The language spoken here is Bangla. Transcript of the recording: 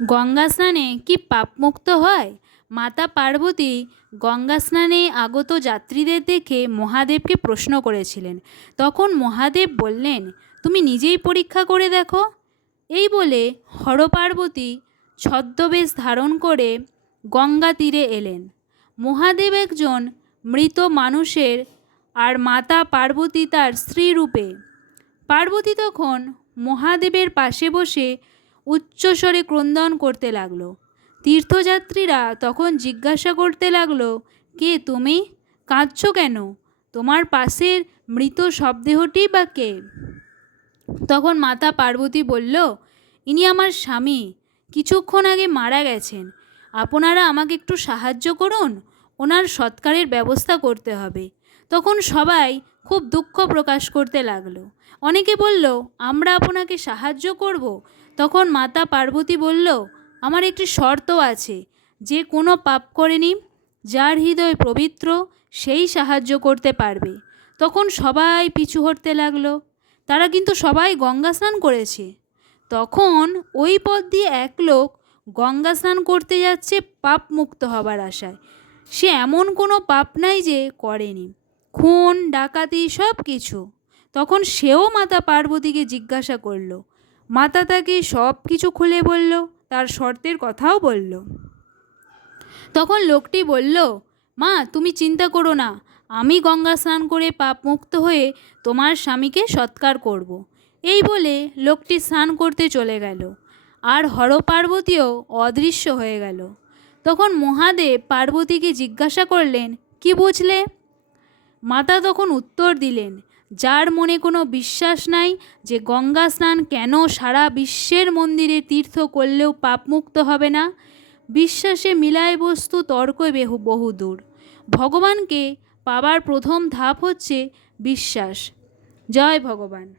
গঙ্গা স্নানে কি পাপমুক্ত হয়? মাতা পার্বতী গঙ্গা স্নানে আগত যাত্রীদের দেখে মহাদেবকে প্রশ্ন করেছিলেন। তখন মহাদেব বললেন, তুমি নিজেই পরীক্ষা করে দেখো। এই বলে হরপার্বতী ছদ্মবেশ ধারণ করে গঙ্গা তীরে এলেন। মহাদেব একজন মৃত মানুষের আর মাতা পার্বতী তার স্ত্রী রূপে পার্বতী তখন মহাদেবের পাশে বসে উচ্চস্বরে ক্রন্দন করতে লাগল। তীর্থযাত্রীরা তখন জিজ্ঞাসা করতে লাগল, কে তুমি? কাঁদছ কেন? তোমার পাশের মৃত শবদেহটি বা কে? তখন মাতা পার্বতী বলল, ইনি আমার স্বামী। কিছুক্ষণ আগে মারা গেছেন। আপনারা আমাকে একটু সাহায্য করুন। ওনার সৎকারের ব্যবস্থা করতে হবে। তখন সবাই খুব দুঃখ প্রকাশ করতে লাগল। অনেকে বলল, আমরা আপনাকে সাহায্য করব। তখন মাতা পার্বতী বলল, আমার একটি শর্ত আছে। যে কোনো পাপ করেনি, যার হৃদয় পবিত্র, সেই সাহায্য করতে পারবে। তখন সবাই পিছু হটতে লাগল। তারা কিন্তু সবাই গঙ্গা স্নান করেছে। তখন ওই পথ দিয়ে এক লোক গঙ্গা স্নান করতে যাচ্ছে পাপ মুক্ত হবার আশায়। সে এমন কোনো পাপ নাই যে করেনি। খুন, ডাকাতি সব কিছু তখন সেও মাতা পার্বতীকে জিজ্ঞাসা করল মাতা তাকে সব কিছু খুলে বলল, তার শর্তের কথাও বলল। তখন লোকটি বলল, মা, তুমি চিন্তা করো না, আমি গঙ্গা স্নান করে পাপ মুক্ত হয়ে তোমার স্বামীকে সৎকার করব। এই বলে লোকটি স্নান করতে চলে গেল। আর হরপার্বতীও অদৃশ্য হয়ে গেল। তখন মহাদেব পার্বতীকে জিজ্ঞাসা করলেন, কি বুঝলে? মাতা তখন উত্তর দিলেন যার মনে কোনো বিশ্বাস নাই যে গঙ্গা স্নান কেন সারা বিশ্বের মন্দিরে তীর্থ করলেও পাপমুক্ত হবে না, বিশ্বাসে মিলায় বস্তু তর্ক বেহু বহুদূর। ভগবানকে পাবার প্রথম ধাপ হচ্ছে বিশ্বাস। জয় ভগবান।